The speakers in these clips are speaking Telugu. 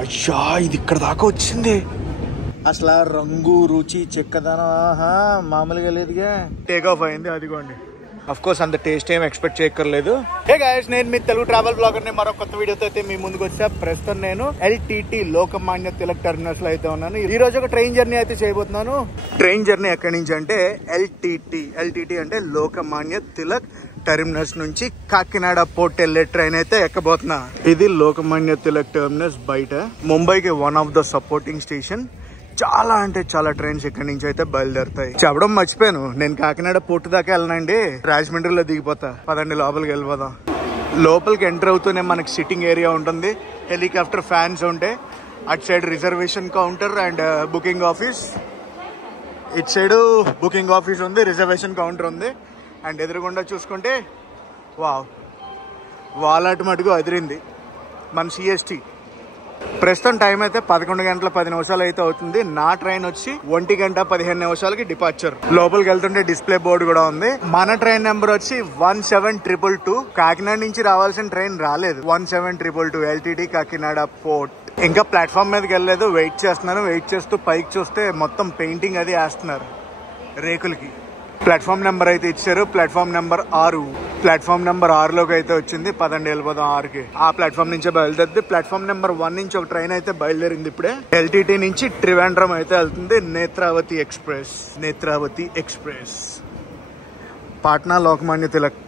అయ్యా ఇది ఇక్కడ దాకా వచ్చింది. అసలు రంగు రుచి చెక్కదనం మామూలుగా లేదుగా. టేక్ ఆఫ్ అయింది. అదిగోండి. అఫ్ కోర్స్ అంత టేస్ట్ ఏం ఎక్స్పెక్ట్ చేయక్కర్లేదు. హే గైస్, నేను మీ తెలుగు ట్రావెల్ బ్లాగర్ ని మరో కొత్త వీడియోతో అయితే మీ ముందుకు వచ్చా. ప్రస్తుతం నేను LTT లోకమాన్య తిలక్ టెర్మినల్స్ లో అయితే ఉన్నాను. ఈ రోజు ఒక ట్రైన్ జర్నీ అయితే చేయబోతున్నాను. ట్రైన్ జర్నీ ఎక్కడి నుంచి అంటే LTT అంటే లోకమాన్య తిలక్ టెర్మినల్స్ నుంచి కాకినాడ పోర్ట్ వెళ్లే ట్రైన్ అయితే ఎక్కబోతున్నా. ఇది లోకమాన్య తిలక్ టెర్మినల్స్ బయట ముంబైకి one of the supporting station. చాలా అంటే చాలా ట్రైన్స్ ఇక్కడి నుంచి అయితే బయలుదేరుతాయి. చెప్పడం మర్చిపోయాను, నేను కాకినాడ పోర్టు దాకా వెళ్ళనండి, రాజమండ్రిలో దిగిపోతా. పదండి లోపలికి వెళ్ళిపోదాం. లోపలికి ఎంటర్ అవుతూనే మనకి సిట్టింగ్ ఏరియా ఉంటుంది, హెలికాప్టర్ ఫ్యాన్స్ ఉంటాయి. అటు side reservation counter and booking office. ఇటు సైడ్ బుకింగ్ ఆఫీస్ ఉంది, రిజర్వేషన్ కౌంటర్ ఉంది. అండ్ ఎదురుగుండా చూసుకుంటే వాలాట్ మటుకు అదిరింది మన CST. ప్రస్తుతం టైం అయితే 11 గంటల 10 నిమిషాలు అయితే అవుతుంది. నా ట్రైన్ వచ్చి 1 గంట 15 నిమిషాలకి డిపార్చర్. లోపలికి వెళ్తుంటే డిస్ప్లే బోర్డు కూడా ఉంది. మన ట్రైన్ నెంబర్ వచ్చి 17222. కాకినాడ నుంచి రావాల్సిన ట్రైన్ రాలేదు. 17222 LTT కాకినాడ పోర్ట్. ఇంకా ప్లాట్ఫామ్ మీదకి వెళ్ళలేదు, వెయిట్ చేస్తున్నాను. వెయిట్ చేస్తూ పైకి చూస్తే మొత్తం పెయింటింగ్ అది వేస్తున్నారు రేకులకి. ప్లాట్ఫామ్ నెంబర్ అయితే ఇచ్చారు, ప్లాట్ఫామ్ నెంబర్ 6. ప్లాట్ఫామ్ నెంబర్ 6లోకి అయితే వచ్చింది. పదండి వెళ్ళిపోదాం 6కి. ఆ ప్లాట్ఫామ్ నుంచే బయలుదేరుతుంది. ప్లాట్ఫామ్ నెంబర్ 1 నుంచి ఒక ట్రైన్ అయితే బయలుదేరింది ఇప్పుడే. LTT నుంచి త్రివేంద్రం అయితే వెళ్తుంది. Netravati express. Patna Lokmanya Tilak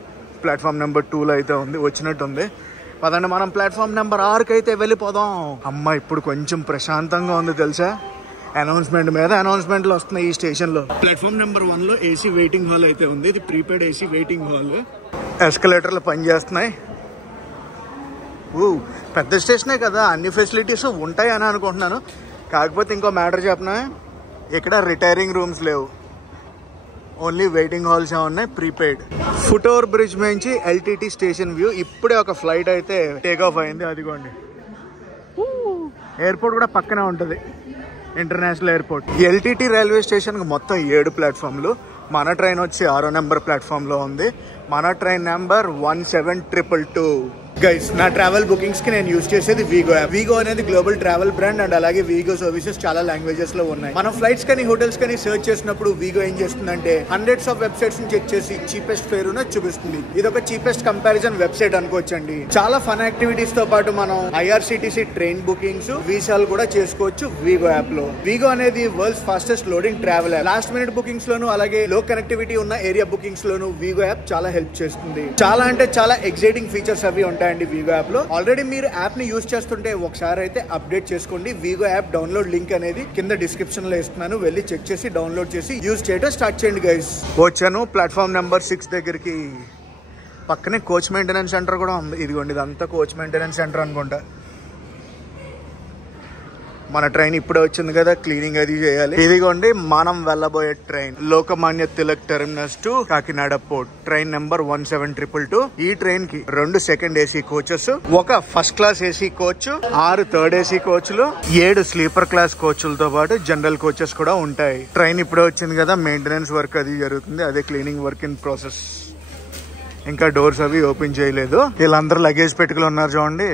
platform number 2లో అయితే ఉంది, వచ్చినట్టుంది. పదండి మనం ప్లాట్ఫామ్ నెంబర్ 6కి అయితే వెళ్ళిపోదాం. అమ్మ ఇప్పుడు కొంచెం ప్రశాంతంగా ఉంది తెలుసా. అనౌన్స్మెంట్ మీద అనౌన్స్మెంట్లు వస్తున్నాయి ఈ స్టేషన్ లో. ప్లాట్ఫామ్ నెంబర్ 1లో AC వెయిటింగ్ హాల్ అయితే ఉంది. ఇది ప్రీపెయిడ్ AC వెయిటింగ్ హాల్. ఎస్కలేటర్లు పనిచేస్తున్నాయి. పెద్ద స్టేషనే కదా, అన్ని ఫెసిలిటీస్ ఉంటాయి అని అనుకుంటున్నాను. కాకపోతే ఇంకో మ్యాటర్ చెప్పనా, ఇక్కడ రిటైరింగ్ రూమ్స్ లేవు, ఓన్లీ వెయిటింగ్ హాల్స్ ఉన్నాయి, ప్రీపెయిడ్. ఫుట్ ఓవర్ బ్రిడ్జ్ నుంచి LTT స్టేషన్ వ్యూ. ఇప్పుడే ఒక ఫ్లైట్ అయితే టేక్ ఆఫ్ అయింది. అదిగోండి, ఎయిర్పోర్ట్ కూడా పక్కనే ఉంటుంది, international airport. LTT railway station కి మొత్తం 7 ప్లాట్ఫామ్లు. మన ట్రైన్ వచ్చి 6వ నెంబర్ ప్లాట్ఫామ్ లో ఉంది. మన ట్రైన్ నెంబర్ 17222. గైస్, నా ట్రావెల్ బుకింగ్స్ కి నేను యూజ్ చేసేది వీగో యాప్. వీగో అనేది గ్లోబల్ ట్రావెల్ బ్రాండ్ అండ్ అలాగే వీగో సర్వీసెస్ చాలా లాంగ్వేజెస్ లో ఉన్నాయి. మనం ఫ్లైట్స్ కానీ హోటల్స్ కానీ సర్చ్ చేసినప్పుడు వీగో ఏం చేస్తుందంటే హండ్రెడ్స్ ఆఫ్ వెబ్సైట్స్ ని చెక్ చేసి చీపెస్ట్ ఫేర్ చూపిస్తుంది. ఇది ఒక చీపెస్ట్ కంపారిజన్ వెబ్సైట్ అనుకోవచ్చండి. చాలా ఫన్ యాక్టివిటీస్ తో పాటు మనం IRCTC ట్రైన్ బుకింగ్స్, వీసాలు కూడా చేసుకోవచ్చు వీగో యాప్ లో. వీగో అనేది world's fastest loading travel app. Last minute bookings లోను అలాగే లో కనెక్టివిటీ ఉన్న ఏరియా బుకింగ్స్ లోను వీగో యాప్ చాలా హెల్ప్ చేస్తుంది. చాలా అంటే చాలా ఎక్సైటింగ్ ఫీచర్స్ అవి ఉంటాయండి వీగో యాప్ లో. ఆల్రెడీ మీరు యాప్ ని యూజ్ చేస్తుంటే ఒకసారి అయితే అప్డేట్ చేసుకోండి. వీగో యాప్ డౌన్లోడ్ లింక్ అనేది కింద డిస్క్రిప్షన్ లో ఇస్తున్నాను, వెళ్ళి చెక్ చేసి డౌన్లోడ్ చేసి యూజ్ చేయడం స్టార్ట్ చేయండి గైస్. వచ్చాను ప్లాట్ఫామ్ నెంబర్ 6 దగ్గరికి. పక్కనే కోచ్ మెయింటెనెన్స్ సెంటర్ కూడా ఉంది. ఇదిగోండి, ఇదంతా కోచ్ మెయింటెనెన్స్ సెంటర్ అనుకుంటా. మన ట్రైన్ ఇప్పుడే వచ్చింది కదా, క్లీనింగ్ అది చేయాలి. ఇదిగోండి మనం వెళ్ళబోయే train Lokmanya Tilak terminals to Kakinada port. Train number 17222. ఈ ట్రైన్ కి 2 సెకండ్ AC కోచెస్, ఒక first class AC coach, 6 third AC కోచ్లు, 7 స్లీపర్ క్లాస్ కోచ్లతో పాటు జనరల్ కోచెస్ కూడా ఉంటాయి. ట్రైన్ ఇప్పుడే వచ్చింది కదా, మెయింటెనెన్స్ వర్క్ అది జరుగుతుంది, అదే క్లీనింగ్ వర్క్ ఇన్ ప్రాసెస్. ఇంకా డోర్స్ అవి ఓపెన్ చేయలేదు. వీళ్ళందరూ లగేజ్ పెట్టుకుని ఉన్నారు చూడండి,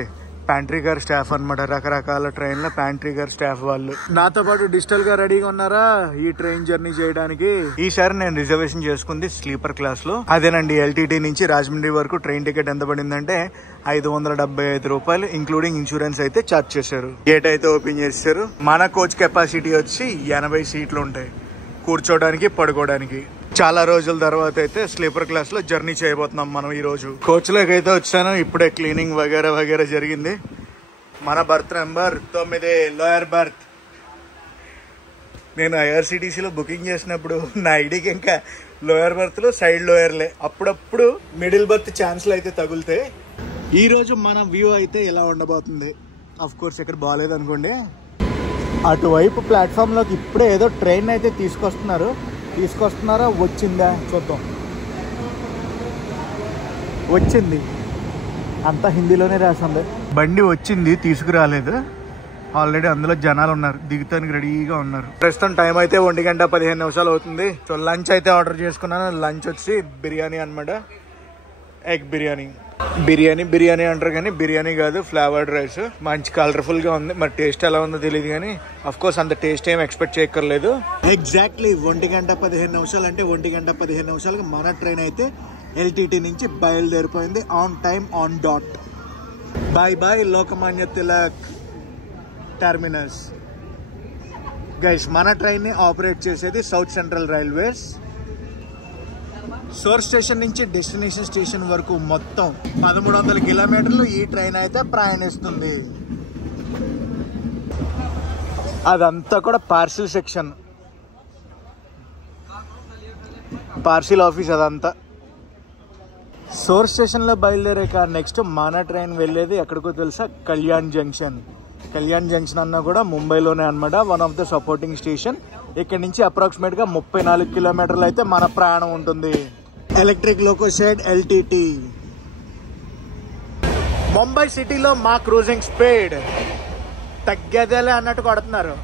ప్యాంట్రీ కార్ స్టాఫ్ అనమాట. రకరకాల ట్రైన్ లో ప్యాంట్రీ కార్ స్టాఫ్ వాళ్ళు. నాతో పాటు డిజిటల్ గా రెడీగా ఉన్నారా ఈ ట్రైన్ జర్నీ చేయడానికి. ఈసారి నేను రిజర్వేషన్ చేసుకుంది స్లీపర్ క్లాస్ లో. అదేనండి, LTT నుంచి రాజమండ్రి వరకు ట్రైన్ టికెట్ ఎంత పడిందంటే 575 రూపాయలు, ఇంక్లూడింగ్ ఇన్సూరెన్స్ అయితే ఛార్జ్ చేశారు. గేట్ అయితే ఓపెన్ చేశారు. మన కోచ్ కెపాసిటీ వచ్చి 80 సీట్లు ఉంటాయి, కూర్చోడానికి పడుకోవడానికి. చాలా రోజుల తర్వాత అయితే స్లీపర్ క్లాస్ లో జర్నీ చేయబోతున్నాం మనం ఈ రోజు. కోచ్ లోకి అయితే వచ్చాను, ఇప్పుడే క్లీనింగ్ వగేరా జరిగింది. మన బర్త్ నెంబర్ 9, లోయర్ బర్త్. నేను IRCTC లో బుకింగ్ చేసినప్పుడు నా ఐడికి ఇంకా లోయర్ బర్త్ లో సైడ్ లోయర్లే. అప్పుడప్పుడు మిడిల్ బర్త్ ఛాన్స్లు అయితే తగులుతాయి. ఈ రోజు మన వ్యూ అయితే ఇలా ఉండబోతుంది. అఫ్ కోర్స్ ఇక్కడ బాగాలేదు అనుకోండి. అటువైపు ప్లాట్ఫామ్ లోకి ఇప్పుడే ఏదో ట్రైన్ అయితే తీసుకొస్తున్నారా వచ్చిందా చూద్దాం. వచ్చింది, అంతా హిందీలోనే రాసింది. బండి వచ్చింది, తీసుకురాలేదు. ఆల్రెడీ అందులో జనాలు ఉన్నారు, దిగుతానికి రెడీగా ఉన్నారు. ప్రస్తుతం టైం అయితే 1 గంట 15 నిమిషాలు అవుతుంది. సో లంచ్ అయితే ఆర్డర్ చేసుకున్నాను. లంచ్ వచ్చి బిర్యానీ అనమాట, ఎగ్ బిర్యానీ. బిర్యానీ బిర్యానీ అంటారు కానీ బిర్యానీ కాదు, ఫ్లేవర్డ్ రైస్. మంచి కలర్ఫుల్ గా ఉంది. మరి టేస్ట్ ఎలా ఉందో తెలియదు కానీ అఫ్ కోర్స్ అంత టేస్ట్ ఏం ఎక్స్పెక్ట్ చేయక్కర్లేదు. ఎగ్జాక్ట్లీ 1:15 అంటే 1:15 మన ట్రైన్ అయితే ఎల్టీటీ నుంచి బయలుదేరిపోయింది. On time on dot. Bye bye Lokmanya Tilak terminus. Guys మన ట్రైన్ ని ఆపరేట్ చేసేది South Central Railways. Source station నుంచి డెస్టినేషన్ స్టేషన్ వరకు మొత్తం 1300 కిలోమీటర్లు ఈ ట్రైన్ అయితే ప్రయాణిస్తుంది. అదంతా కూడా పార్సిల్ సెక్షన్, పార్సిల్ ఆఫీస్ అదంతా. సోర్స్ స్టేషన్ లో బయలుదేరాక నెక్స్ట్ మన ట్రైన్ వెళ్ళేది ఎక్కడికో తెలుసా? కళ్యాణ్ జంక్షన్. కళ్యాణ్ జంక్షన్ అన్నా కూడా ముంబైలోనే అనమాట, one of the supporting station. ఇక్కడ నుంచి అప్రాక్సిమేట్ గా 34 కిలోమీటర్లు అయితే మన ప్రయాణం ఉంటుంది. Electric loco shed LTT. Mumbai సిటీలో మా క్రూజింగ్ స్పీడ్ తగ్గేదేలే అన్నట్టు కొడుతున్నారు.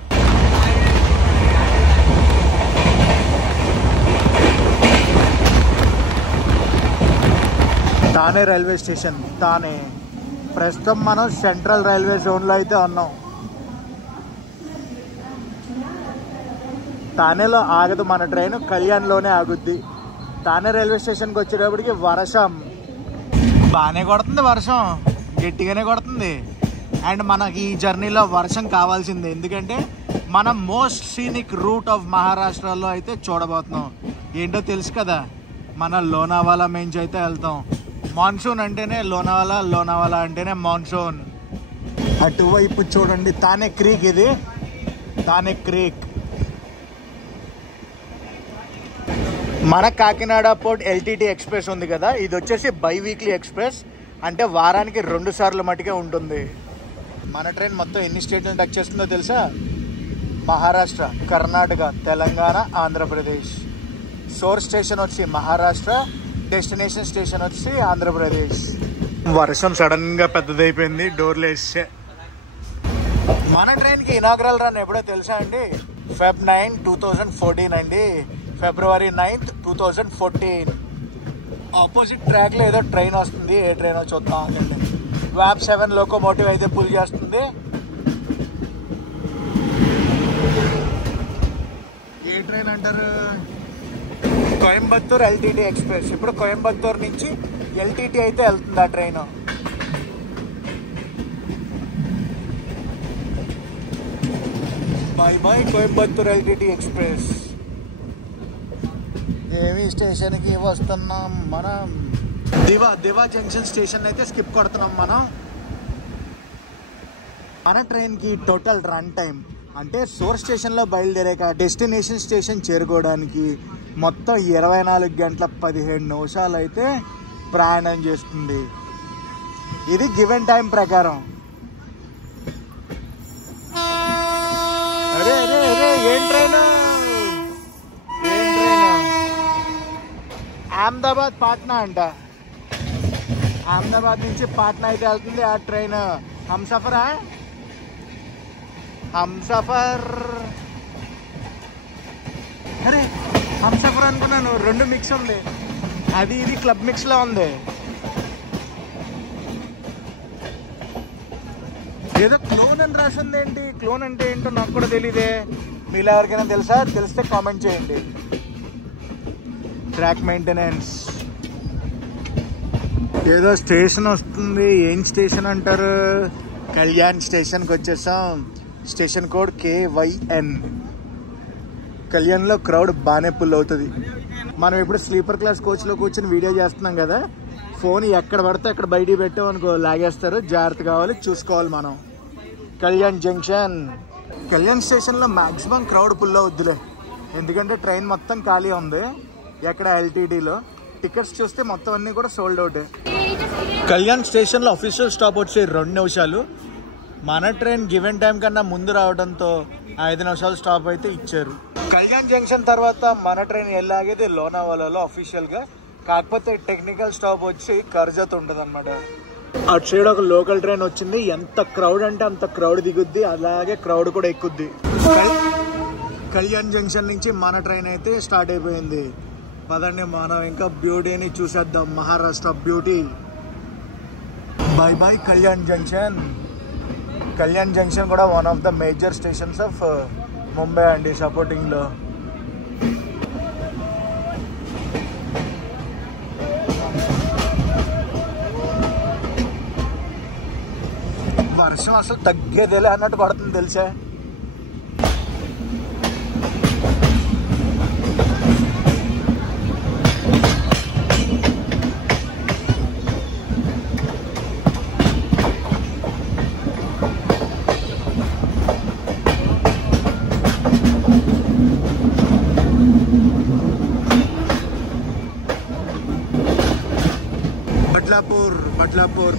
తానే రైల్వే స్టేషన్, తానే. ప్రస్తుతం మనం సెంట్రల్ రైల్వే జోన్ లో అయితే ఉన్నాం. తానేలో ఆగదు మన ట్రైన్, కళ్యాణ్ లోనే ఆగుద్ది. తానే రైల్వే స్టేషన్కి వచ్చేటప్పటికి వర్షం బాగానే కొడుతుంది, వర్షం గట్టిగానే కొడుతుంది. అండ్ మనకి ఈ జర్నీలో వర్షం కావాల్సిందే, ఎందుకంటే మనం మోస్ట్ సీనిక్ రూట్ ఆఫ్ మహారాష్ట్రలో అయితే చూడబోతున్నాం. ఏంటో తెలుసు కదా, మన లోనావాలా నుంచి అయితే వెళ్తాం. మాన్సూన్ అంటేనే లోనావాలా, లోనావాలా అంటేనే మాన్సూన్. అటువైపు చూడండి తానే క్రీక్, ఇది తానే క్రీక్. మన కాకినాడ పోర్ట్ ఎల్టీటీ ఎక్స్ప్రెస్ ఉంది కదా, ఇది వచ్చేసి బై వీక్లీ ఎక్స్ప్రెస్, అంటే వారానికి 2 సార్లు మటుకే ఉంటుంది. మన ట్రైన్ మొత్తం ఎన్ని స్టేట్లను టచ్ చేస్తుందో తెలుసా? మహారాష్ట్ర, కర్ణాటక, తెలంగాణ, ఆంధ్రప్రదేశ్. సోర్స్ స్టేషన్ వచ్చి మహారాష్ట్ర, డెస్టినేషన్ స్టేషన్ వచ్చి ఆంధ్రప్రదేశ్. వర్షం సడన్ గా పెద్దదైపోయింది, డోర్లు వేస్తే. మన ట్రైన్కి ఇనాగ్రల్ రన్ ఎప్పుడో తెలుసా అండి? Feb 9, 2014 అండి. February 9th, 2014. ఆపోజిట్ ట్రాక్ లో ఏదో ట్రైన్ వస్తుంది, ఏ ట్రైన్ చూద్దాం అండి. WAP 7 లోకోమోటివ్ అయితే పుల్ చేస్తుంది. ఏ ట్రైన్ అంటారు? Coimbatore LTT express. ఇప్పుడు కోయంబత్తూర్ నుంచి ఎల్టీటీ అయితే వెళ్తుంది ఆ train. Bye bye Coimbatore LTT express. Diva స్టేషన్కి వస్తున్నాం మనం. దివా జంక్షన్ స్టేషన్ అయితే స్కిప్ కొడుతున్నాం మనం. మన ట్రైన్కి టోటల్ రన్ టైం అంటే సోర్స్ స్టేషన్లో బయలుదేరాక డెస్టినేషన్ స్టేషన్ చేరుకోవడానికి మొత్తం 24 గంటల 15 నిమిషాలు అయితే ప్రయాణం చేస్తుంది. ఇది గివెన్ టైం ప్రకారం. అరే అరే అరే ఏం ట్రైన్? అహ్మదాబాద్ పాట్నా అంట. అహ్మదాబాద్ నుంచి పాట్నా అయితే వెళ్తుంది ఆ ట్రైన్. హంసఫరా? హంసఫర్. అరే హంసఫర్ అనుకున్నాను, 2 మిక్స్ ఉంది. అది ఇది క్లబ్ మిక్స్ లో ఉంది. ఏదో క్లోన్ అని రాసింది. ఏంటి క్లోన్ అంటే ఏంటో నాకు కూడా తెలియదే. మీలో ఎవరికైనా తెలుసా? తెలిస్తే కామెంట్ చేయండి. Track maintenance. ఏదో స్టేషన్ వస్తుంది, ఏం స్టేషన్ అంటారు? కళ్యాణ్ స్టేషన్కి వచ్చేసాం. Station code KYN. కళ్యాణ్లో క్రౌడ్ బాగానే పుల్ అవుతుంది. మనం ఇప్పుడు స్లీపర్ క్లాస్ కోచ్లో కూర్చొని వీడియో చేస్తున్నాం కదా, ఫోన్ ఎక్కడ పడితే అక్కడ బయటికి పెట్టామనుకో లాగేస్తారు. జాగ్రత్త కావాలి, చూసుకోవాలి మనం. కళ్యాణ్ జంక్షన్. కళ్యాణ్ స్టేషన్లో మ్యాక్సిమం క్రౌడ్ పుల్ అవుద్దిలే, ఎందుకంటే ట్రైన్ మొత్తం ఖాళీ ఉంది. ఎక్కడ ఎల్టీటీలో టికెట్స్ చూస్తే మొత్తం అన్నీ కూడా సోల్డ్ అవుట్. కళ్యాణ్ స్టేషన్లో అఫీషియల్ స్టాప్ వచ్చి 2 నిమిషాలు. మన ట్రైన్ గివెన్ టైం కన్నా ముందు రావడంతో 5 నిమిషాలు స్టాప్ అయితే ఇచ్చారు. కళ్యాణ్ జంక్షన్ తర్వాత మన ట్రైన్ వెళ్ళాగేది లోనావాలాలో అఫీషియల్గా. కాకపోతే టెక్నికల్ స్టాప్ వచ్చి కర్జత్ ఉంటుంది అనమాట. అటు సైడ్ ఒక లోకల్ ట్రైన్ వచ్చింది. ఎంత క్రౌడ్ అంటే అంత క్రౌడ్ దిగుద్ది, అలాగే క్రౌడ్ కూడా ఎక్కుద్ది. కళ్యాణ్ జంక్షన్ నుంచి మన ట్రైన్ అయితే స్టార్ట్ అయిపోయింది. పదండి మనం ఇంకా బ్యూటీని చూసేద్దాం. Maharashtra beauty. Bye bye Kalyan junction. Kalyan junction కూడా one of the major stations of Mumbai అండి, సపోర్టింగ్లో. వర్షం అసలు తగ్గేదేలే అన్నట్టు పడుతుంది తెలుసా.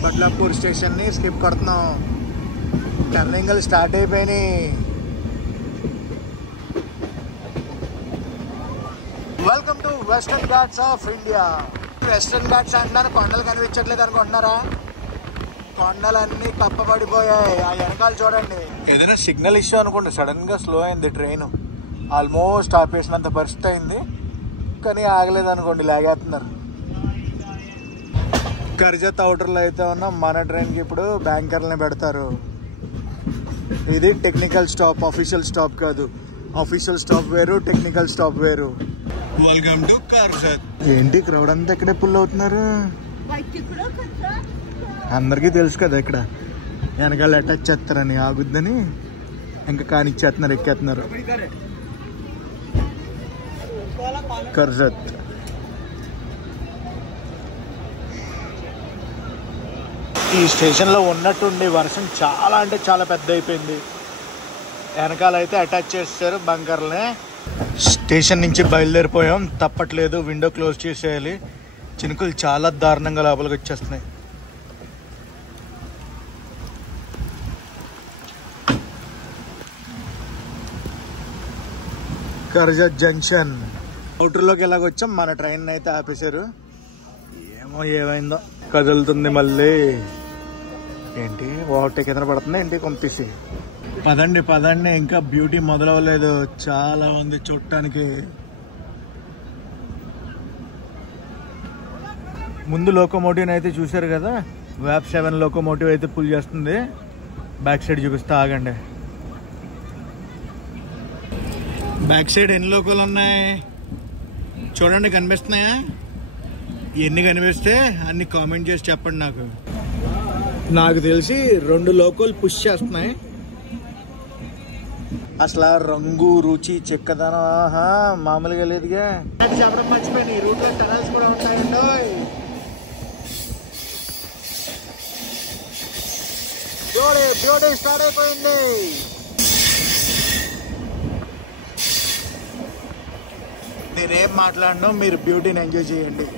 బడ్లాపూర్ స్టేషన్ ని స్కిప్ కొడుతున్నాం. టర్నింగ్లు స్టార్ట్ అయిపోయినాయి. Welcome to western Ghats of India. Western Ghats అంటున్నారు, కొండలు కనిపించట్లేదు అనుకుంటున్నారా? కొండలన్నీ కప్పబడిపోయాయి. ఆ వెనకాల చూడండి. ఏదైనా సిగ్నల్ ఇష్యూ అనుకోండి, సడన్ గా స్లో అయింది ట్రైన్. ఆల్మోస్ట్ ఆపేసినంత పరిస్థితి అయింది, కానీ ఆగలేదు అనుకోండి, లాగేస్తున్నారు. కర్జత్ అవుటర్లో అయితే ఉన్న మన ట్రైన్కి ఇప్పుడు బ్యాంకర్లని పెడతారు. ఇది టెక్నికల్ స్టాప్, ఆఫీషియల్ స్టాప్ కాదు. ఆఫీషియల్ స్టాప్ వేరు, టెక్నికల్ స్టాప్ వేరు. Welcome to Karjat. ఏంటి క్రౌడ్ అంతా ఇక్కడే పుల్ అవుతున్నారు? అందరికీ తెలుసు కదా ఇక్కడ వెనకాల అటాచ్ చేస్తారని, ఆగుద్దని ఇంకా కానిచ్చేస్తున్నారు, ఎక్కేస్తున్నారు. కర్జత్ ఈ స్టేషన్లో ఉన్నట్టుండి వర్షం చాలా అంటే చాలా పెద్ద అయిపోయింది. వెనకాల అయితే అటాచ్ చేస్తారు బంకర్ని. స్టేషన్ నుంచి బయలుదేరిపోయాం, తప్పట్లేదు, విండో క్లోజ్ చేసేయాలి. చినుకులు చాలా దారుణంగా లోపలికి వచ్చేస్తున్నాయి. కర్జత్ జంక్షన్ అవుటర్లోకి ఎలాగొచ్చాం. మన ట్రైన్ అయితే ఆపేశారు. ఏమో ఏమైందో, కదులుతుంది మళ్ళీ. ఏంటి ఓవర్టేక్ ఎదురు పడుతుంది ఏంటి కొంతీసి. పదండి పదండి, ఇంకా బ్యూటీ మొదలవ్వలేదు, చాలా ఉంది చూడటానికి. ముందు లోకోమోటివ్ అయితే చూసారు కదా, వ్యాప్ 7 లోకోమోటివ్ అయితే పుల్ చేస్తుంది. బ్యాక్ సైడ్ చూపిస్తా, ఆగండి. బ్యాక్ సైడ్ ఎన్ని లోకోలు ఉన్నాయి చూడండి, కనిపిస్తున్నాయా? ఎన్ని కనిపిస్తే అన్ని కామెంట్ చేసి చెప్పండి. నాకు తెలిసి 2 లోకోలు పుష్ చేస్తున్నాయి. అసలు రంగు రుచి చెక్కదనం మామూలుగా లేదుగా. చెప్పడం మర్చిపోయింది, ఈ రూట్ లో టనల్స్ కూడా ఉంటాయండి. బ్యూటీ స్టార్ట్ అయిపోయింది. నేనేం మాట్లాడను, మీరు బ్యూటీని ఎంజాయ్ చేయండి.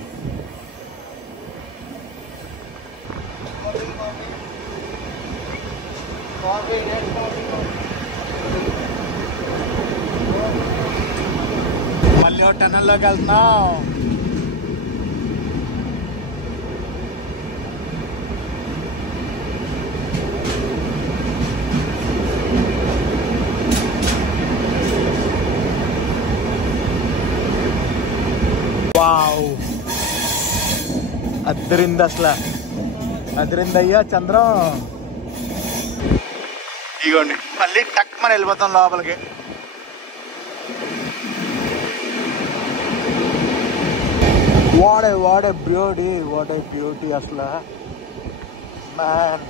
మళ్ళీ టనల్లోకి వెళ్తున్నాం. వావ్, అద్దరింది, అసలు అద్దరిందయ్యా చంద్రం. ఇగోండి మళ్ళీ టక్ మన వెళ్ళిపోతాం లోపలికి. వాట్ ఏ బ్యూటీ అసలు మ్యాన్.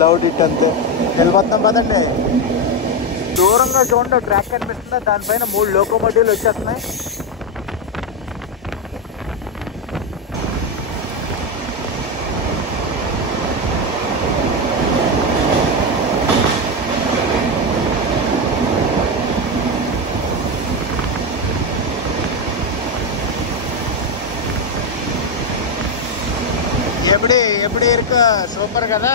Loved it. అంతే, వెళ్ళిపోతాం పదండి. దూరంగా చూడండి ట్రాక్ కనిపిస్తుందా, దానిపైన 3 లోకోమోటివ్లు వచ్చేస్తున్నాయి. எப்படி இருக்கு, சூப்பர் కదా.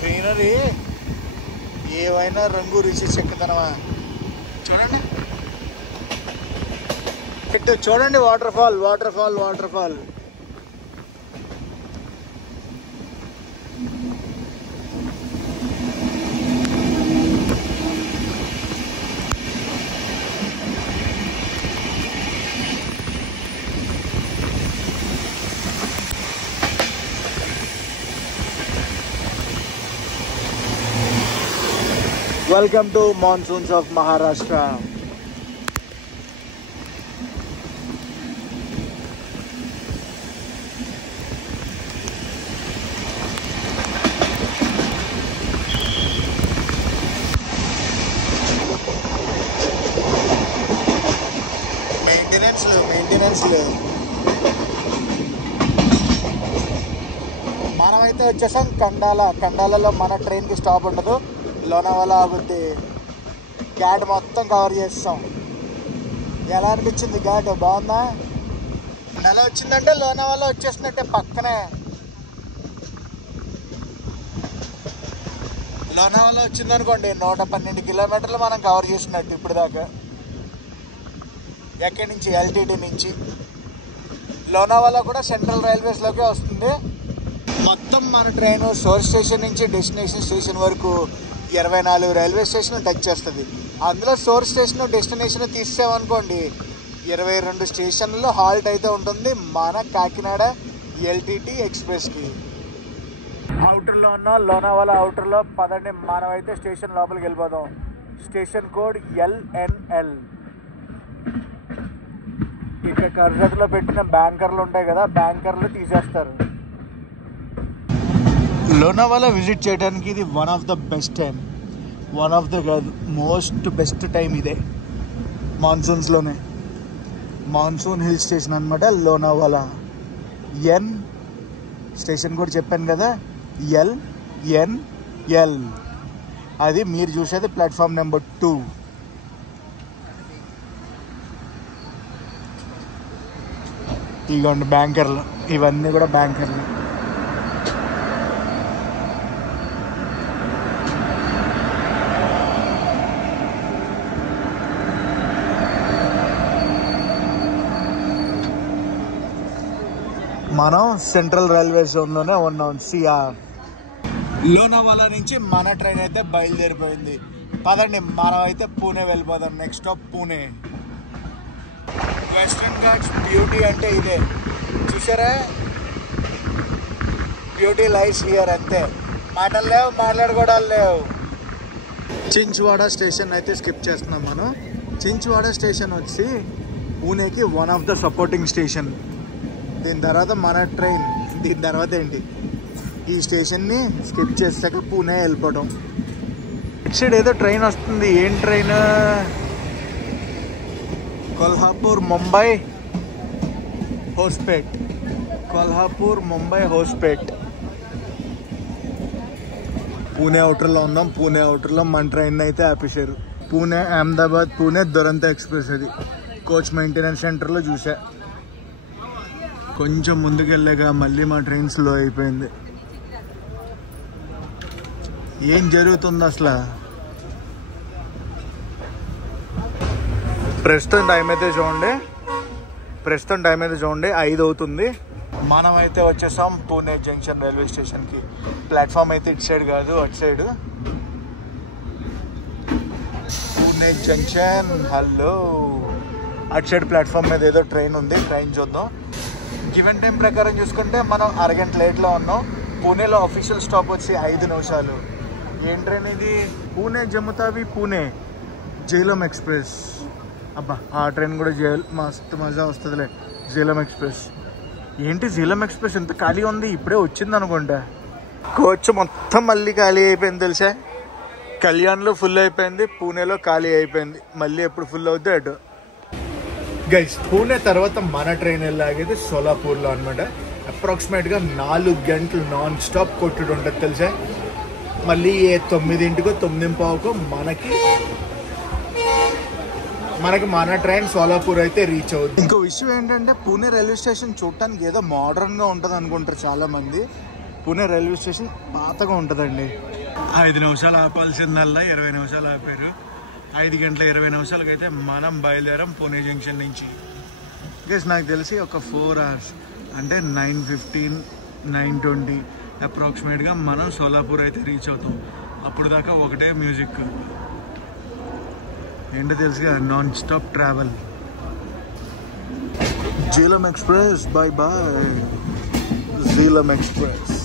గ్రీనరీ ఏవైనా రంగు రుచి చెక్కదనమా. చూడండి చూడండి, water fall water fall water fall. Welcome to monsoons of Maharashtra. Maintenance లేవు. మనమైతే వచ్చేసాం కండాలలో మన ట్రైన్కి స్టాప్ ఉండదు. లోనావాలా ఆగుద్ది. ఘాట్ మొత్తం కవర్ చేస్తాం. ఎలా అనిపించింది ఘాట్? బాగుందా? నెల వచ్చిందంటే లోనావాలా వచ్చేసినట్టే. పక్కనే లోనావాలా వచ్చిందనుకోండి 112 కిలోమీటర్లు మనం కవర్ చేసినట్టు ఇప్పుడు దాకా. ఎక్కడి నుంచి? ఎల్టీటీ నుంచి. లోనావాలా కూడా సెంట్రల్ రైల్వేస్లోకే వస్తుంది. మొత్తం మన ట్రైన్ సోర్స్ స్టేషన్ నుంచి డెస్టినేషన్ స్టేషన్ వరకు 24 రైల్వే స్టేషన్ టచ్ చేస్తుంది. అందులో సోర్స్ స్టేషన్ డెస్టినేషన్ తీసామనుకోండి 22 స్టేషన్లో హాల్ట్ అయితే ఉంటుంది మన కాకినాడ ఎల్టీటీ ఎక్స్ప్రెస్కి. అవుటర్లో ఉన్న లోనావాలా అవుటర్లో పదండి. మనమైతే స్టేషన్ లోపలికి వెళ్ళిపోదాం. Station code LNL. ఇక్కడ కర్జాలో పెట్టిన బ్యాంకర్లు ఉంటాయి కదా, బ్యాంకర్లు తీసేస్తారు. లోనావాలా విజిట్ చేయడానికి ఇది one of the best time. One of the most best time ఇదే మాన్సూన్స్లోనే. మాన్సూన్ హిల్ స్టేషన్ అనమాట లోనావాలా. ఎన్ స్టేషన్ కూడా చెప్పాను కదా, LNL. అది మీరు చూసేది ప్లాట్ఫామ్ నెంబర్ 2. ఇగోండి బ్యాంకర్లు, ఇవన్నీ కూడా బ్యాంకర్లు. మనం సెంట్రల్ రైల్వే జోన్లోనే ఉన్నాం. సిఆర్ లోనావాలా నుంచి మన ట్రైన్ అయితే బయలుదేరిపోయింది. పదండి మనం అయితే పూణే వెళ్ళిపోదాం. Next stop Pune. Western Ghats beauty అంటే ఇదే. చూసారా? Beauty life here. అంతే, మాటలు లేవు, మాట్లాడుకోవడాలు లేవు. చించ్వాడ స్టేషన్ అయితే స్కిప్ చేస్తున్నాం మనం. చించ్వాడ స్టేషన్ వచ్చి పూణేకి one of the supporting station. దీని తర్వాత మన ట్రైన్. దీని తర్వాత ఏంటి? ఈ స్టేషన్ని స్కిప్ చేసాక పూణే వెళ్ళిపోవడం. ఇటు సైడ్ ఏదో ట్రైన్ వస్తుంది. ఏం ట్రైన్? కొల్హాపూర్ ముంబై హోస్పేట్. కొల్హాపూర్ ముంబై హోస్పేట్. పూణే అవుటర్లో ఉన్నాం. పూణే అవుటర్లో మన ట్రైన్ అయితే ఆపేశారు. పూణే అహ్మదాబాద్ పూణే దురంతో ఎక్స్ప్రెస్. అది కోచ్ మెయింటెనెన్స్ సెంటర్లో చూసా. కొంచెం ముందుకెళ్ళాక మళ్ళీ మా ట్రైన్ స్లో అయిపోయింది. ఏం జరుగుతుంది అసలు? ప్రస్తుతం టైం అయితే చూడండి 5 అవుతుంది. మనం అయితే వచ్చేసాం పూణే జంక్షన్ రైల్వే స్టేషన్కి. ప్లాట్ఫామ్ అయితే ఇటు సైడ్ కాదు, అటు సైడ్. పూణే జంక్షన్. హలో, అటు సైడ్ ప్లాట్ఫామ్ మీద ఏదో ట్రైన్ ఉంది. ట్రైన్ చూద్దాం. గివెన్ టైం ప్రకారం చూసుకుంటే మనం అరగంట లేట్లో ఉన్నాం. పూణేలో అఫీషియల్ స్టాప్ వచ్చి 5 నిమిషాలు. ఏం ట్రైన్ ఇది? పూణే జమ్మతావి పూణే జైలం ఎక్స్ప్రెస్. అబ్బా, ఆ ట్రైన్ కూడా మస్తు మజా వస్తుందిలే. జైలం ఎక్స్ప్రెస్. ఏంటి జైలం ఎక్స్ప్రెస్ ఎంత ఖాళీ ఉంది? ఇప్పుడే వచ్చింది అనుకుంటా. కోచ్ మొత్తం మళ్ళీ ఖాళీ అయిపోయింది తెలుసా. కళ్యాణ్లో ఫుల్ అయిపోయింది, పూణేలో ఖాళీ అయిపోయింది. మళ్ళీ ఎప్పుడు ఫుల్ అవుద్ది అటు. గైస్, పూణే తర్వాత మన ట్రైన్ వెళ్ళాగేది సోలాపూర్లో అనమాట. అప్రాక్సిమేట్గా 4 గంటలు నాన్ స్టాప్ కొట్టుడు ఉంటుంది తెలుసా. మళ్ళీ 9కో 9:15కో మనకి మన ట్రైన్ సోలాపూర్ అయితే రీచ్ అవుతుంది. ఇంకో విషయం ఏంటంటే పూణే రైల్వే స్టేషన్ చూడటానికి ఏదో మోడర్న్గా ఉంటుంది అనుకుంటారు చాలామంది. పూణే రైల్వే స్టేషన్ పాతగా ఉంటుందండి. 5 నిమిషాలు ఆపాల్సిందల్లా 20 నిమిషాలు ఆపారు. 5 గంటల 20 నిమిషాలకైతే మనం బయలుదేరాం పూణే జంక్షన్ నుంచి. గైస్ నాకు తెలిసి ఒక 4 hours అంటే 9:15 9:20 అప్రాక్సిమేట్గా మనం సోలాపూర్ అయితే రీచ్ అవుతాం. అప్పుడు దాకా ఒకటే మ్యూజిక్. ఏంటో తెలుసుగా, non stop travel. Jhelum express, bye bye Jhelum express.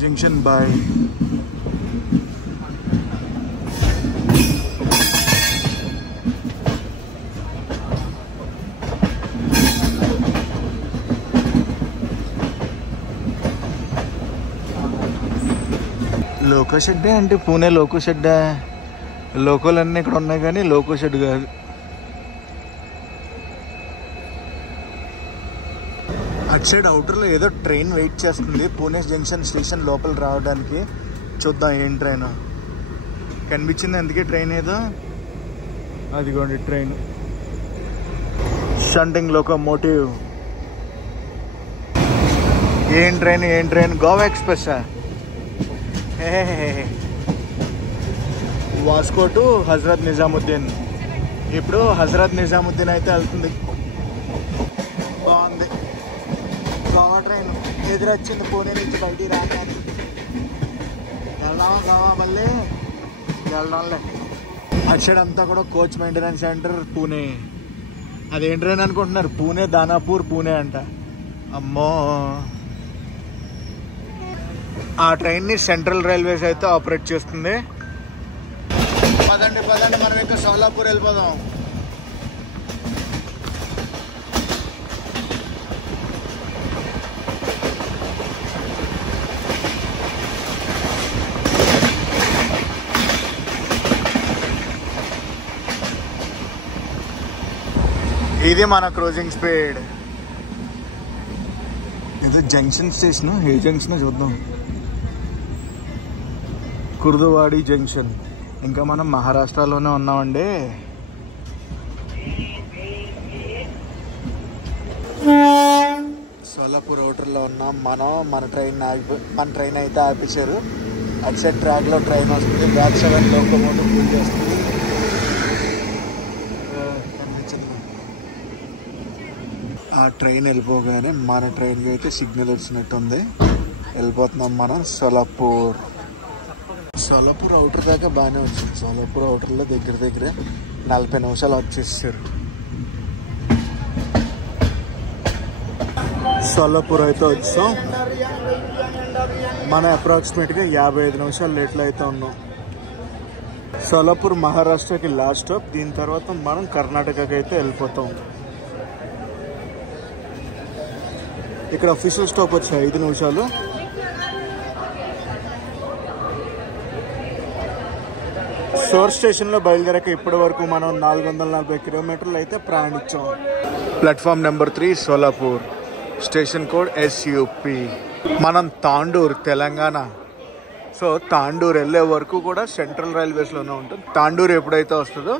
Junction by loco షెడ్డే అంటే పూణే లోకో షెడ్డా. లోకోలు అన్నీ ఇక్కడ ఉన్నాయి కానీ లోకో షెడ్ కాదు. అటు సైడ్ అవుటర్లో ఏదో ట్రైన్ వెయిట్ చేస్తుంది పూణే జంక్షన్ స్టేషన్ లోపల రావడానికి. చూద్దాం ఏం ట్రైన్ కనిపించింది. అందుకే ట్రైన్ ఏదో అదిగోండి ట్రైన్. Shunting locomotive. ఏం ట్రైన్ గోవా ఎక్స్ప్రెస్సా? వాస్కో టు హజరత్ నిజాముద్దీన్. ఇప్పుడు హజరత్ నిజాముద్దీన్ అయితే వెళ్తుంది. బాగుంది. గోవా ట్రైన్ ఎదురొచ్చింది పూణే నుంచి బయటికి రాగానే. వెళ్దామా గోవా? మళ్ళీ వెళ్దాంలే. అటు సైడ్ అంతా కూడా కోచ్ మెయింటెనెన్స్ సెంటర్ పూణే. అదేం ట్రైన్ అనుకుంటున్నారు? పూణే దానాపూర్ పూణే అంట. అమ్మో. ఆ ట్రైన్ని సెంట్రల్ రైల్వేస్ అయితే ఆపరేట్ చేస్తుంది. పదండి మనం ఇంకా సోలాపూర్ వెళ్ళిపోదాం. ఇది మన క్రూజింగ్ స్పీడ్. ఇది జంక్షన్ స్టేషన్. ఏ జంక్షన్ చూద్దాం. కుర్దువాడి జంక్షన్. ఇంకా మనం మహారాష్ట్రలోనే ఉన్నామండి. సోలాపూర్ అవుటర్లో ఉన్నాం మనం. మన ట్రైన్ అయితే ఆపేశారు. అటు సైడ్ ట్రాక్లో ట్రైన్ వస్తుంది. బ్యాక్ 7 లోకోమోటివ్ ఫుల్ చేస్తుంది. ఆ ట్రైన్ వెళ్ళిపోగానే మన ట్రైన్కి అయితే సిగ్నల్ వచ్చినట్టుంది. వెళ్ళిపోతున్నాం మనం సోలాపూర్. సోలాపూర్ అవుటర్ దాకా బాగానే వచ్చింది. సోలాపూర్ అవుటర్లో దగ్గర 40 నిమిషాలు వచ్చేసారు. సోలాపూర్ అయితే వచ్చాం. మనం అప్రాక్సిమేట్గా 55 నిమిషాలు లేట్లో అయితే ఉన్నాం. సోలాపూర్ మహారాష్ట్రకి లాస్ట్ స్టాప్. దీని తర్వాత మనం కర్ణాటకకి అయితే వెళ్ళిపోతాం. ఇక్కడ అఫీషియల్ స్టాప్ వచ్చి 5 నిమిషాలు. సోర్స్ స్టేషన్లో బయలుదేరాక ఇప్పటి వరకు మనం 440 కిలోమీటర్లు అయితే ప్రయాణించాం. Platform number 3 Solapur. Station code SUP. మనం తాండూర్ తెలంగాణ. సో తాండూర్ వెళ్ళే వరకు కూడా సెంట్రల్ రైల్వేస్లోనే ఉంటుంది. తాండూర్ ఎప్పుడైతే వస్తుందో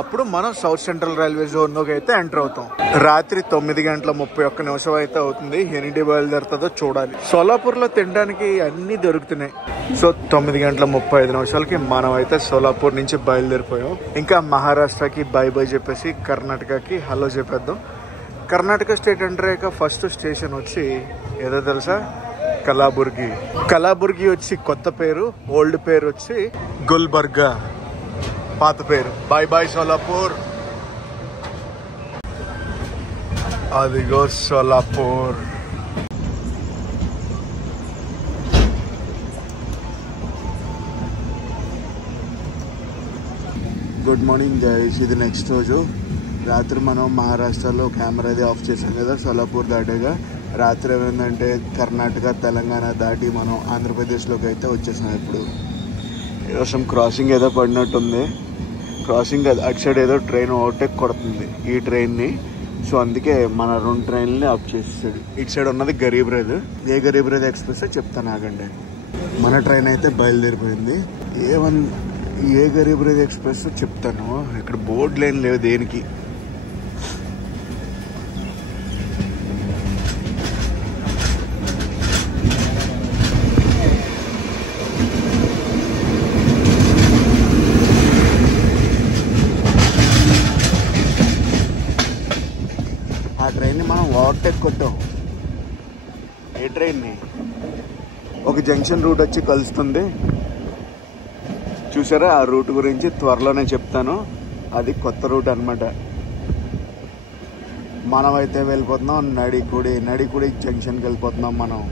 అప్పుడు మనం సౌత్ సెంట్రల్ రైల్వే జోన్లోకి అయితే ఎంటర్ అవుతాం. రాత్రి 9:31 అయితే అవుతుంది. ఎన్నింటి బయలుదేరుతుందో చూడాలి. సోలాపూర్లో తినడానికి అన్నీ దొరుకుతున్నాయి. సో 9:35 మనం అయితే సోలాపూర్ నుంచి బయలుదేరిపోయాం. ఇంకా మహారాష్ట్రకి బై చెప్పేసి కర్ణాటకకి హలో చెప్పేద్దాం. కర్ణాటక స్టేట్ ఎంటర్ అయ్యాక ఫస్ట్ స్టేషన్ వచ్చి ఏదో తెలుసా? కలాబుర్గి. కలాబుర్గి వచ్చి కొత్త పేరు. ఓల్డ్ పేరు వచ్చి గుల్బర్గా. పాత పేరు. బై సోలాపూర్. అదిగో సోలాపూర్. Good morning guys. ఇది నెక్స్ట్ రోజు. రాత్రి మనం మహారాష్ట్రలో కెమెరా అది ఆఫ్ చేసాం కదా సోలాపూర్ దాటాగా. రాత్రి ఏమైందంటే కర్ణాటక తెలంగాణ దాటి మనం ఆంధ్రప్రదేశ్లోకి అయితే వచ్చేసాం. ఇప్పుడు కోసం క్రాసింగ్ ఏదో పడినట్టుంది. క్రాసింగ్ అటు సైడ్ ఏదో ట్రైన్ ఓవర్టేక్ కొడుతుంది. ఈ ట్రైన్ని సో అందుకే మన 2 ట్రైన్లని ఆఫ్ చేసేసాడు. ఇటు సైడ్ ఉన్నది గరీబ్ రథ్. ఏ గరీబ్ రథ్ ఎక్స్ప్రెస్ చెప్తాను ఆగండి. మన ట్రైన్ అయితే బయలుదేరిపోయింది. ఏ గరీబ్ రథ్ ఎక్స్ప్రెస్ చెప్తాను. ఇక్కడ బోర్డు లేని లేవు దేనికి. ఆ ట్రైన్ని మనం ఓవర్టేక్ కొట్టాం. ఏ ట్రైన్ని? ఒక జంక్షన్ రూట్ వచ్చి కలుస్తుంది చూసారా. ఆ రూట్ గురించి త్వరలోనే చెప్తాను. అది కొత్త రూట్ అనమాట. మనమైతే వెళ్ళిపోతున్నాం నడికుడి జంక్షన్కి వెళ్ళిపోతున్నాం మనం.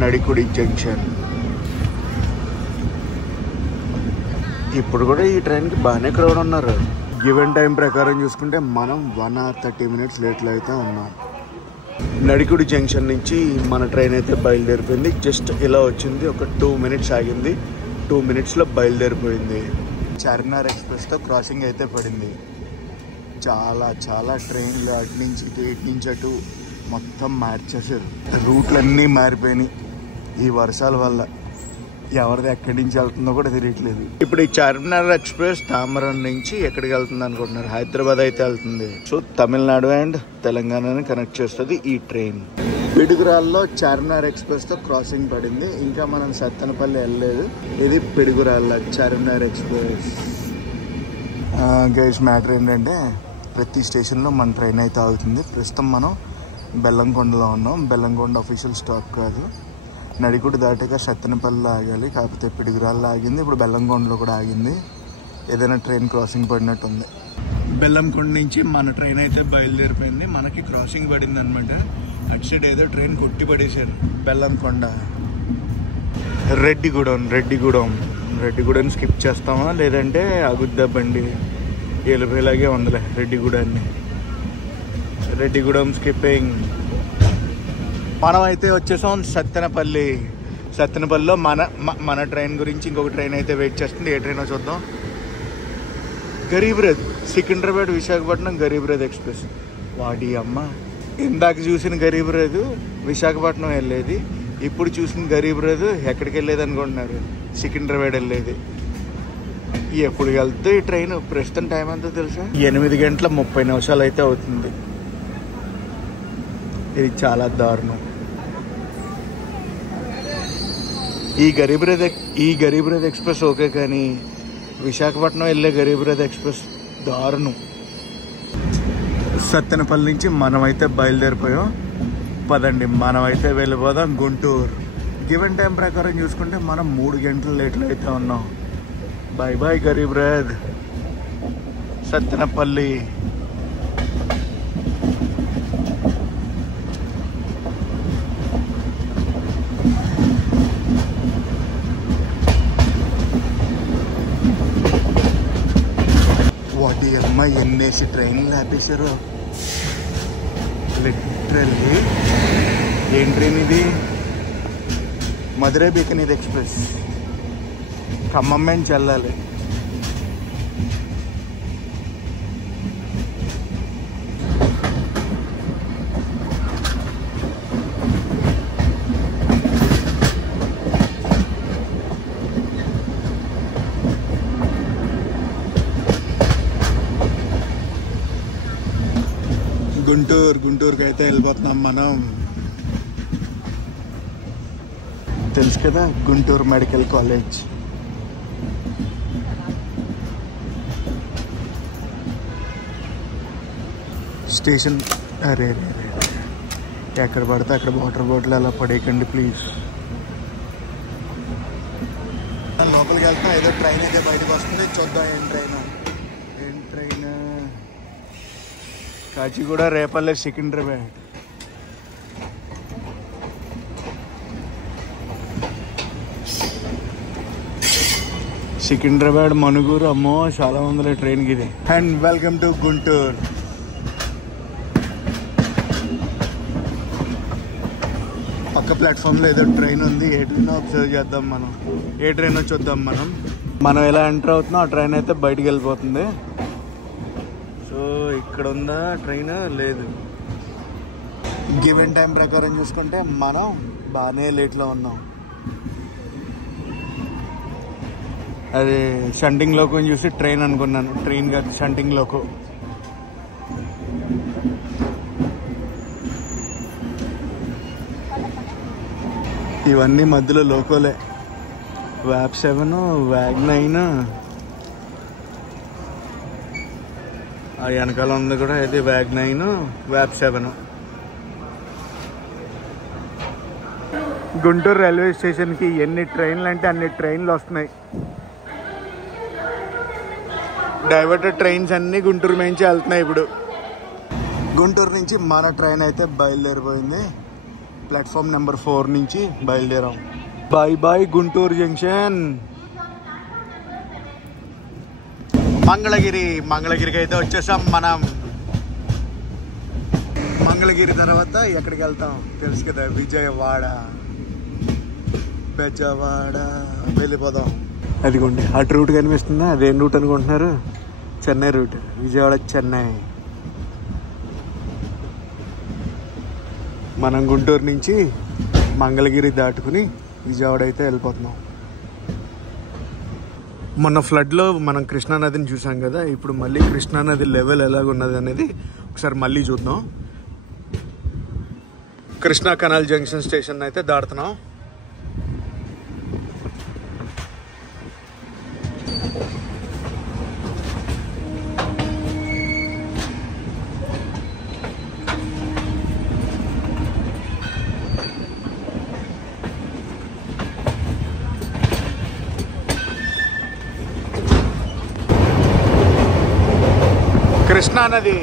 నడికుడి జంక్షన్. ఇప్పుడు కూడా ఈ ట్రైన్కి బాగానే క్రౌడ్ ఉన్నారు. గివెన్ టైం ప్రకారం చూసుకుంటే మనం 1 hour 30 minutes లేట్లో అయితే ఉన్నాం. నడికుడి జంక్షన్ నుంచి మన ట్రైన్ అయితే బయలుదేరిపోయింది. జస్ట్ ఇలా వచ్చింది, ఒక 2 minutes ఆగింది. 2 minutesలో బయలుదేరిపోయింది. చార్మినార్ ఎక్స్ప్రెస్తో క్రాసింగ్ అయితే పడింది. చాలా ట్రైన్లు అటు నుంచి అటు మొత్తం మార్చేసారు. రూట్లన్నీ మారిపోయినాయి ఈ వర్షాల వల్ల. ఎవరిది ఎక్కడి నుంచి వెళ్తుందో కూడా తెలియట్లేదు. ఇప్పుడు ఈ చార్మినార్ ఎక్స్ప్రెస్ తామరం నుంచి ఎక్కడికి వెళ్తుంది అనుకుంటున్నారు? హైదరాబాద్ అయితే వెళ్తుంది. సో తమిళనాడు అండ్ తెలంగాణని కనెక్ట్ చేస్తుంది ఈ ట్రైన్. పిడుగురాల్లో చార్మినార్ ఎక్స్ప్రెస్తో క్రాసింగ్ పడింది. ఇంకా మనం సత్తెనపల్లి వెళ్ళలేదు. ఇది Piduguralla Charminar express. Guys matter ఏంటంటే ప్రతి స్టేషన్లో మన ట్రైన్ అయితే ఆగుతుంది. ప్రస్తుతం మనం బెల్లంకొండలో ఉన్నాం. బెల్లంకొండ అఫీషియల్ స్టాప్ కాదు. నడికుడి దాటాక సత్తెనపల్లిలో ఆగాలి, కాకపోతే పిడుగురాల్లో ఆగింది. ఇప్పుడు బెల్లంకొండలో కూడా ఆగింది. ఏదైనా ట్రైన్ క్రాసింగ్ పడినట్టుంది. బెల్లంకొండ నుంచి మన ట్రైన్ అయితే బయలుదేరిపోయింది. మనకి క్రాసింగ్ పడింది అనమాట. అటు సైడ్ ఏదో ట్రైన్ కొట్టి పడేశారు. బెల్లంకొండ రెడ్డిగూడెం స్కిప్ చేస్తామా లేదంటే ఆగుద్దా బండి? వెళ్ళిపోయేలాగే ఉందిలే రెడ్డిగూడెం స్కిప్పింగ్. మనం అయితే వచ్చేసాం సత్తెనపల్లిలో మన ట్రైన్ గురించి ఇంకొక ట్రైన్ అయితే వెయిట్ చేస్తుంది. ఏ ట్రైనో చూద్దాం. గరీబ్ రథ్, సికింద్రాబాద్ విశాఖపట్నం గరీబ్ రథ్ ఎక్స్ప్రెస్. వాడి అమ్మ, ఇందాక చూసిన గరీబ్ రథ్ విశాఖపట్నం వెళ్ళేది. ఇప్పుడు చూసిన గరీబ్ రథ్ ఎక్కడికి వెళ్ళేది అనుకుంటున్నారు? సికింద్రాబాద్ వెళ్ళేది. ఎప్పుడు వెళ్తే ఈ ట్రైన్? ప్రస్తుతం టైం ఎంతో తెలుసా? 8:30 అయితే అవుతుంది. ఇది చాలా దారుణం. ఈ గరీబ్ రథ్ ఎక్స్ప్రెస్ ఓకే, కానీ విశాఖపట్నం వెళ్ళే గరీబ్ రథ్ ఎక్స్ప్రెస్ దారుణం. సత్తెనపల్లి నుంచి మనమైతే బయలుదేరిపోయాం. పదండి మనమైతే వెళ్ళిపోదాం గుంటూరు. గివెన్ టైం ప్రకారం చూసుకుంటే మనం 3 గంటల లేట్లో అయితే ఉన్నాం. బై గరీబ్ రథ్ సత్తెనపల్లి. వాటి అమ్మ ఎన్నేసి ట్రైన్లు ఆపేశారు లిటరల్లీ. ఏం ట్రైన్ ఇది? మధురై బికనీర్ ఎక్స్ప్రెస్. ఖమ్మం నుంచి వెళ్ళాలి. గుంటూరుకి అయితే వెళ్ళిపోతున్నాం మనం. తెలుసు కదా గుంటూరు మెడికల్ కాలేజ్. స్టేషన్. అరే ఎక్కడ పడితే అక్కడ వాటర్ బాటిల్ అలా పడేయకండి ప్లీజ్. లోపలికి వెళ్తాం. ఏదో ట్రైన్ అయితే బయటకు వస్తుంది, చూద్దాం ఏం ట్రైన్. కాచిగూడ, రేపల్లె, సికింద్రాబాద్. సికింద్రాబాద్ మనుగూరు అమ్మో చాలా ఉందిలే ట్రైన్కి ఇది. And welcome to Guntur. పక్క ప్లాట్ఫామ్లో ఏదో ట్రైన్ ఉంది. ఏ ట్రైన్ అబ్జర్వ్ చేద్దాం మనం, ఏ ట్రైన్ చూద్దాం మనం ఎలా ఎంటర్ అవుతున్నాం ఆ ట్రైన్ అయితే బయటికి వెళ్ళిపోతుంది. సో ఇక్కడ ఉందా ట్రైన్? లేదు. గివెన్ టైం ప్రకారం చూసుకుంటే మనం బాగానే లేట్లో ఉన్నాం. అది షంటింగ్ లోకో చూసి ట్రైన్ అనుకున్నాను, ట్రైన్ కాదు షంటింగ్ లోకో. ఇవన్నీ మధ్యలో లోకోలే. వ్యాప్ 7, వ్యాగ్ 9, ఆ వెనకాల ఉంది కూడా ఇది వ్యాగ్ 9, వ్యాప్ 7. గుంటూరు రైల్వే స్టేషన్కి ఎన్ని ట్రైన్లు అంటే అన్ని ట్రైన్లు వస్తున్నాయి. డైవర్టెడ్ ట్రైన్స్ అన్నీ గుంటూరు నుంచి వెళ్తున్నాయి. ఇప్పుడు గుంటూరు నుంచి మన ట్రైన్ అయితే బయలుదేరిపోయింది. ప్లాట్ఫామ్ నెంబర్ 4 నుంచి బయలుదేరాం. Bye bye Guntur junction. మంగళగిరికి అయితే వచ్చేసాం మనం. మంగళగిరి తర్వాత ఎక్కడికి వెళ్తాం తెలుసు కదా, విజయవాడ. బెజవాడ వెళ్ళిపోదాం. అదిగోండి అటు రూట్ కనిపిస్తుందా? అదేం రూట్ అనుకుంటున్నారు? చెన్నై రూట్. విజయవాడ చెన్నై. మనం గుంటూరు నుంచి మంగళగిరి దాటుకుని విజయవాడ అయితే వెళ్ళిపోతున్నాం. మొన్న ఫ్లడ్లో మనం కృష్ణానదిని చూసాం కదా, ఇప్పుడు మళ్ళీ కృష్ణానది లెవెల్ ఎలాగున్నది అనేది ఒకసారి మళ్ళీ చూద్దాం. కృష్ణా కెనాల్ జంక్షన్ స్టేషన్ అయితే దాటుతున్నాం. కృష్ణా నది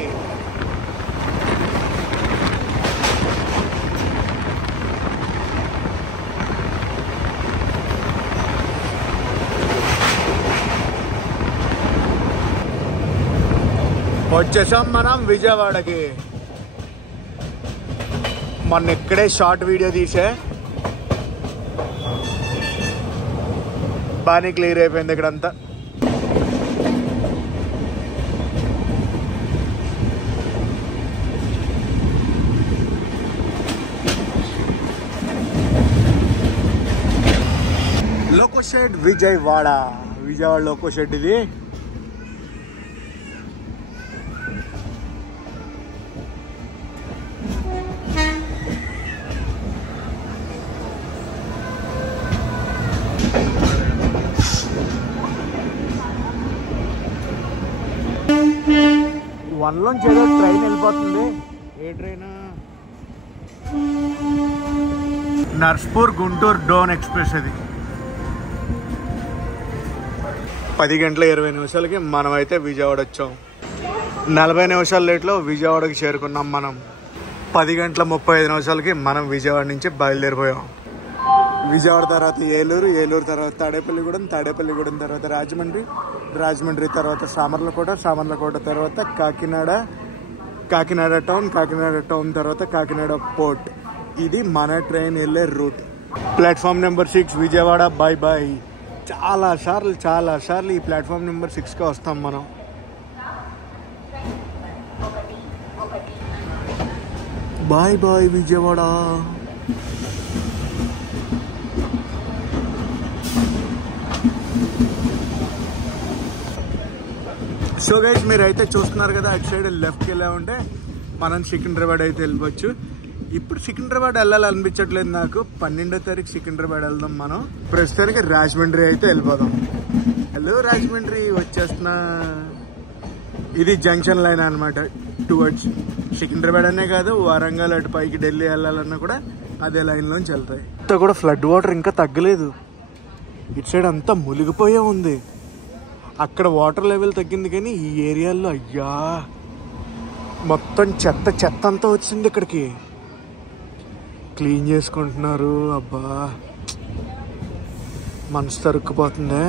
వచ్చేసాం మనం విజయవాడకి. మొన్న ఇక్కడే షార్ట్ వీడియో తీసే బాగానే క్లియర్ అయిపోయింది ఇక్కడంతా. Loco shed Vijayawada loco shed ఇది. వన్లోంచి ఏదో ట్రైన్ వెళ్ళిపోతుంది. ఏ ట్రైన్? నర్స్పూర్ గుంటూరు డోన్ ఎక్స్ప్రెస్. అది 10:20 మనమైతే విజయవాడ వచ్చాం. 40 నిమిషాల లేట్లో విజయవాడకి చేరుకున్నాం మనం. 10:35 మనం విజయవాడ నుంచి బయలుదేరిపోయాం. విజయవాడ తర్వాత ఏలూరు తర్వాత తాడేపల్లిగూడెం తర్వాత రాజమండ్రి తర్వాత సామర్లకోట తర్వాత కాకినాడ టౌన్ తర్వాత కాకినాడ పోర్ట్. ఇది మన ట్రైన్ వెళ్ళే route. Platform number 6 Vijayawada. Bye bye. చాలా సార్లు ఈ ప్లాట్ఫామ్ నెంబర్ 6కి వస్తాం మనం. Bye bye Vijayawada. So guys మీరైతే చూస్తున్నారు కదా, అటు సైడ్ లెఫ్ట్కి వెళ్ళా ఉంటే మనం సికింద్రాబాద్ అయితే వెళ్ళిపోవచ్చు. ఇప్పుడు సికింద్రాబాద్ వెళ్ళాలనిపించట్లేదు నాకు. 12వ తారీఖు సికింద్రాబాద్ వెళ్దాం మనం. ప్రస్తుతానికి రాజమండ్రి అయితే వెళ్ళిపోదాం. హలో రాజమండ్రి వచ్చేస్తున్నా. ఇది జంక్షన్ లైన్ అనమాట టువర్డ్స్ సికింద్రాబాద్ అనే కాదు, వరంగల్ అటు పైకి ఢిల్లీ వెళ్ళాలన్నా కూడా అదే లైన్లోంచి వెళ్తాయి. అంతా కూడా ఫ్లడ్ వాటర్ ఇంకా తగ్గలేదు. ఇటు సైడ్ అంతా మునిగిపోయే ఉంది. అక్కడ వాటర్ లెవెల్ తగ్గింది కానీ ఈ ఏరియాలో అయ్యా మొత్తం చెత్త అంతా వచ్చింది. ఇక్కడికి క్లీన్ చేసుకుంటున్నారు. అబ్బా మనసు తరుక్కుపోతుందే.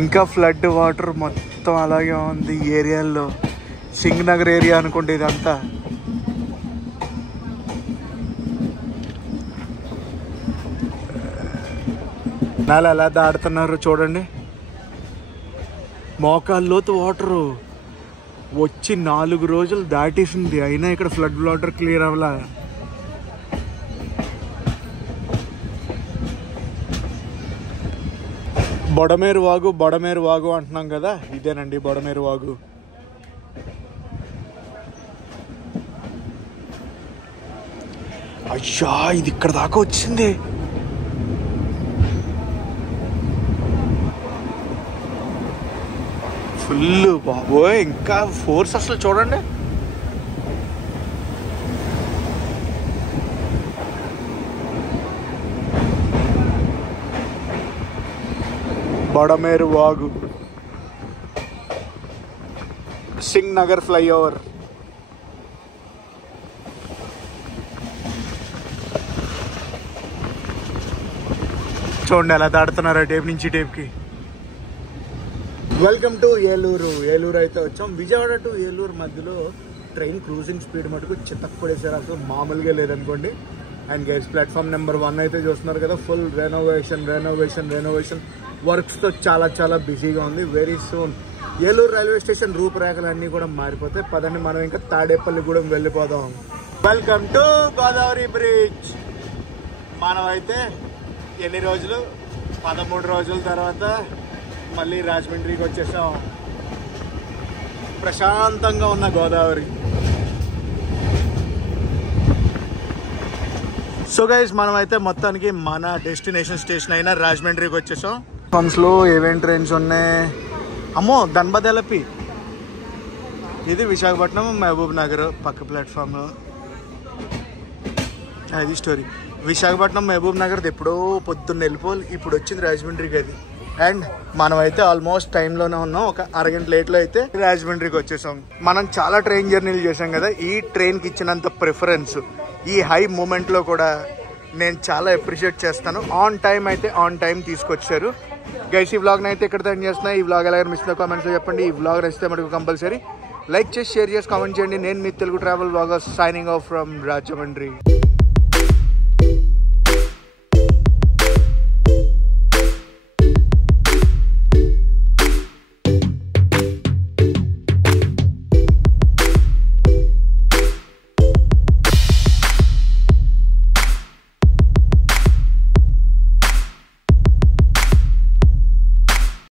ఇంకా ఫ్లడ్ వాటర్ మొత్తం అలాగే ఉంది ఈ ఏరియాలో. సింగ్ నగర్ ఏరియా అనుకుంటే ఇదంతా. జనాలు ఎలా దాడుతున్నారు చూడండి. మోకాల్లోతు వాటరు వచ్చి 4 రోజులు దాటేసింది, అయినా ఇక్కడ ఫ్లడ్ వాటర్ క్లియర్ అవ్వలా. బొడమేరు వాగు అంటున్నాం కదా, ఇదేనండి బొడమేరు వాగు. అయ్యా, ఇది ఇక్కడ దాకా వచ్చింది. ఫుల్ బాబోయ్, ఇంకా ఫోర్స్ అసలు చూడండి. బొడమేరు వాగు, సింగ్ నగర్ ఫ్లైఓవర్. చూడండి ఎలా దాడుతున్నారో టేప్ నుంచి టేప్కి. Welcome to Eluru. ఏలూరు అయితే వచ్చాం. విజయవాడ టు ఏలూరు మధ్యలో ట్రైన్ క్రూజింగ్ స్పీడ్ మటుకు చితక్కొడేసారు, అసలు మామూలుగా లేదనుకోండి. అండ్ గైస్, ప్లాట్ఫామ్ నెంబర్ 1 అయితే చూస్తున్నారు కదా, ఫుల్ రెనోవేషన్ వర్క్స్తో చాలా బిజీగా ఉంది. Very soon Eluru railway station రూపురేఖలు అన్నీ కూడా మారిపోతాయి. పదండి, మనం ఇంకా తాడేపల్లిగూడెం వెళ్ళిపోదాం. Welcome to Godavari bridge. మనమైతే ఎన్ని రోజులు, 13 రోజుల తర్వాత మళ్ళీ రాజమండ్రికి వచ్చేసాం. ప్రశాంతంగా ఉన్న గోదావరి. సో గైస్, మనమైతే మొత్తానికి మన డెస్టినేషన్ స్టేషన్ అయిన రాజమండ్రికి వచ్చేసాం. ఫన్స్లో ఏమేం ట్రైన్స్ ఉన్నాయి? అమ్మో, ధన్బాద్ ఎల్పి. ఇది విశాఖపట్నం మహబూబ్ నగర్ పక్క ప్లాట్ఫామ్. అది స్టోరీ. విశాఖపట్నం మహబూబ్ నగర్ ఎప్పుడో పొద్దున్న వెళ్ళిపోవాలి, ఇప్పుడు వచ్చింది రాజమండ్రికి అది. అండ్ మనమైతే ఆల్మోస్ట్ టైంలోనే ఉన్నాం. ఒక అరగంట లేట్లో అయితే రాజమండ్రికి వచ్చేసాం. మనం చాలా ట్రైన్ జర్నీలు చేసాం కదా, ఈ ట్రైన్కి ఇచ్చినంత ప్రిఫరెన్స్ ఈ హై మూమెంట్లో కూడా నేను చాలా అప్రిషియేట్ చేస్తాను. ఆన్ టైం తీసుకొచ్చారు. గైస్, ఈ వ్లాగ్ని అయితే ఇక్కడ ఎండ్ చేస్తున్నా. ఈ వ్లాగ్ ఎలా మిస్ కామెంట్స్లో చెప్పండి. ఈ వ్లాగ్ నచ్చితే మనకు కంపల్సరీ లైక్ చేసి, షేర్ చేసి, కామెంట్ చేయండి. నేను మీ Telugu travel vlogger signing off from Rajahmundry.